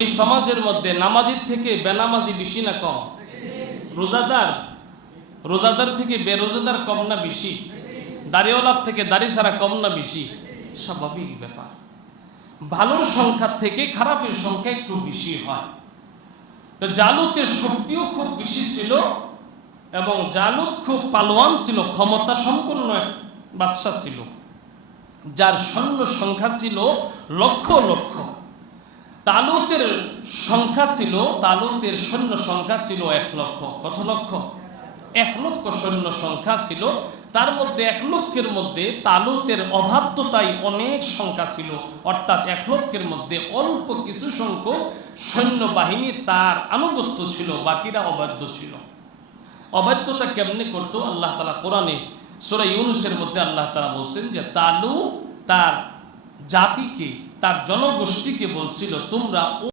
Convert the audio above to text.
এই সমাজের মধ্যে নামাজির থেকে বেনামাজি বেশি না কম? রোজাদার থেকে বেরোজাদার কম না বেশি? দাড়িওয়ালার থেকে দাড়ি ছাড়া কম না বেশি? স্বাভাবিক ব্যাপার। ভালোর সংখ্যা থেকে খারাপের সংখ্যা একটু বেশি হয়। তো জালুতের শক্তিও খুব বেশি ছিল এবং জালুত খুব পালোয়ান ছিল, ক্ষমতা সম্পন্ন এক বাদশা ছিল, যার সৈন্য সংখ্যা ছিল লক্ষ লক্ষ। তালুতের সংখ্যা ছিল, তালুতের সৈন্য সংখ্যা ছিল 1 লক্ষ। কত লক্ষ? 1 লক্ষ সৈন্য সংখ্যা ছিল। তার মধ্যে 1 লক্ষের মধ্যে তালুতের অবাধ্যতাই অনেক সংখ্যা ছিল, অর্থাৎ 1 লক্ষের মধ্যে অল্প কিছু সংখ্যক সৈন্যবাহিনী তার আনুগত্য ছিল, বাকিরা অবাধ্য ছিল। অবাধ্যতা কেমনে করতো? আল্লাহ তাআলা কোরআনে সূরা ইউনূসের মধ্যে আল্লাহ তাআলা বলছেন যে তালু তার জাতিকে, তার জনগোষ্ঠীকে বলছিল, তোমরা